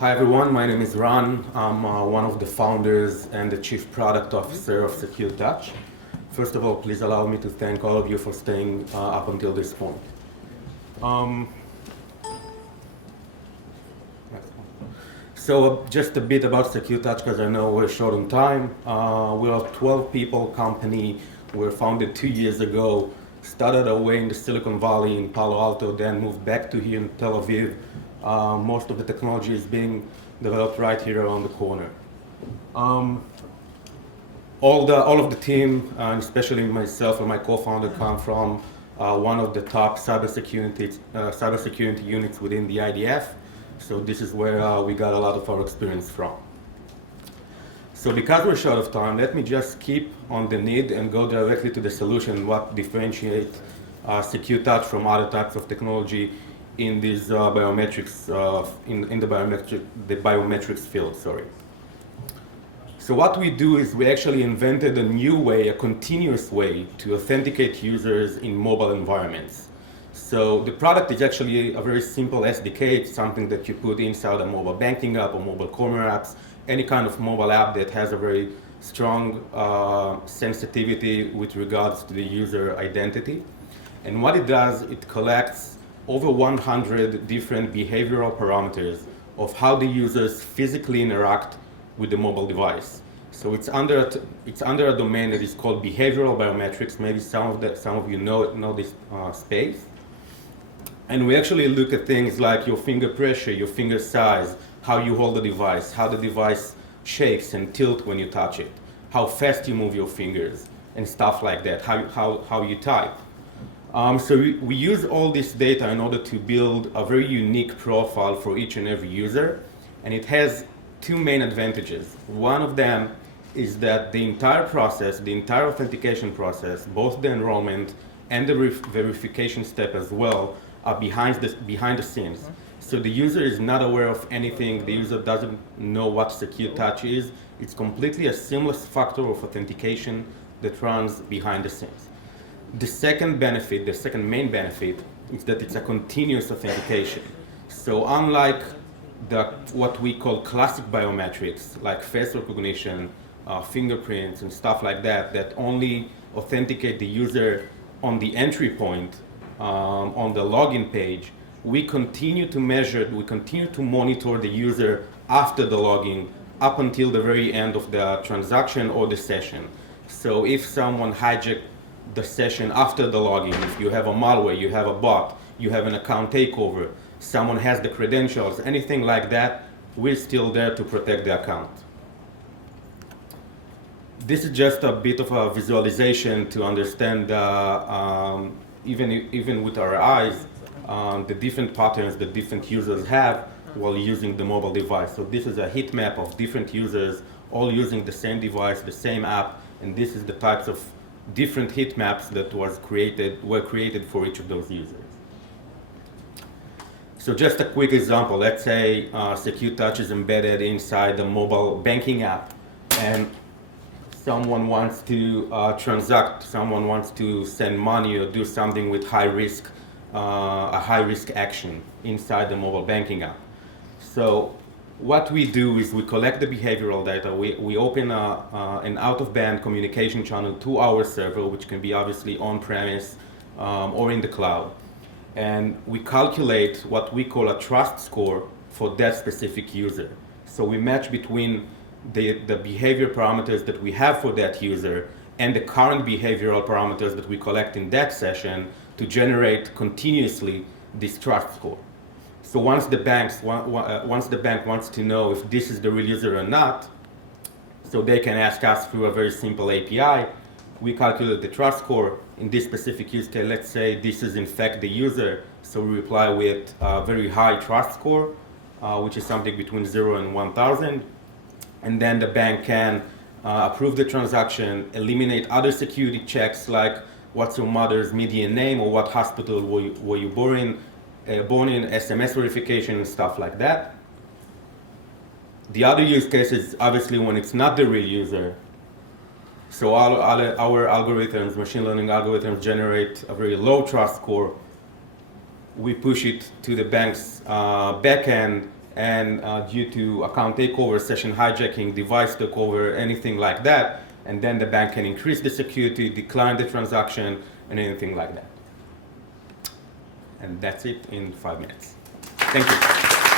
Hi everyone, my name is Ran. I'm one of the founders and the Chief Product Officer of SecuredTouch. First of all, please allow me to thank all of you for staying up until this point. So just a bit about SecuredTouch, because I know we're short on time. We're a 12-people company. We were founded 2 years ago, started away in the Silicon Valley in Palo Alto, then moved back to here in Tel Aviv. Most of the technology is being developed right here around the corner. All of the team, especially myself and my co-founder, come from one of the top cybersecurity units within the IDF. So this is where we got a lot of our experience from. So because we're short of time, let me just keep on the need and go directly to the solution, what differentiates SecuredTouch from other types of technology in these biometrics, in the biometrics field, sorry. So what we do is we actually invented a new way, a continuous way to authenticate users in mobile environments. So the product is actually a very simple SDK. It's something that you put inside a mobile banking app or mobile commerce apps, any kind of mobile app that has a very strong sensitivity with regards to the user identity. And what it does, it collects over 100 different behavioral parameters of how the users physically interact with the mobile device. So it's under a domain that is called behavioral biometrics. Maybe some of you know this space. And we actually look at things like your finger pressure, your finger size, how you hold the device, how the device shakes and tilts when you touch it, how fast you move your fingers, and stuff like that, how you type. So we use all this data in order to build a very unique profile for each and every user, and it has two main advantages. One of them is that the entire process, the entire authentication process, both the enrollment and the verification step as well, are behind the scenes. So the user is not aware of anything, the user doesn't know what SecuredTouch is. It's completely a seamless factor of authentication that runs behind the scenes. The second benefit, the second main benefit, is that it's a continuous authentication. So unlike what we call classic biometrics, like face recognition, fingerprints, and stuff like that, that only authenticate the user on the entry point, on the login page, we continue to measure, we continue to monitor the user after the login up until the very end of the transaction or the session. So if someone hijacked the session after the login, if you have a malware, you have a bot, you have an account takeover, someone has the credentials, anything like that, we're still there to protect the account. This is just a bit of a visualization to understand, even with our eyes, the different patterns that different users have while using the mobile device. So this is a heat map of different users all using the same device, the same app, and this is the types of different heat maps that were created for each of those users. So just a quick example, let's say SecuredTouch is embedded inside the mobile banking app, and someone wants to transact, someone wants to send money or do something with a high risk action inside the mobile banking app. So what we do is we collect the behavioral data, we open an out-of-band communication channel to our server, which can be obviously on-premise or in the cloud. And we calculate what we call a trust score for that specific user. So we match between the behavior parameters that we have for that user and the current behavioral parameters that we collect in that session to generate continuously this trust score. So once the bank wants to know if this is the real user or not, so they can ask us through a very simple API. We calculate the trust score. In this specific use case, let's say this is in fact the user, so we reply with a very high trust score, which is something between 0 and 1,000. And then the bank can approve the transaction, eliminate other security checks like what's your mother's median name or what hospital were you born in, SMS verification and stuff like that. The other use case is obviously when it's not the real user. So our algorithms, machine learning algorithms, generate a very low trust score. We push it to the bank's backend, and due to account takeover, session hijacking, device takeover, anything like that, and then the bank can increase the security, decline the transaction, and anything like that. And that's it in 5 minutes. Thank you.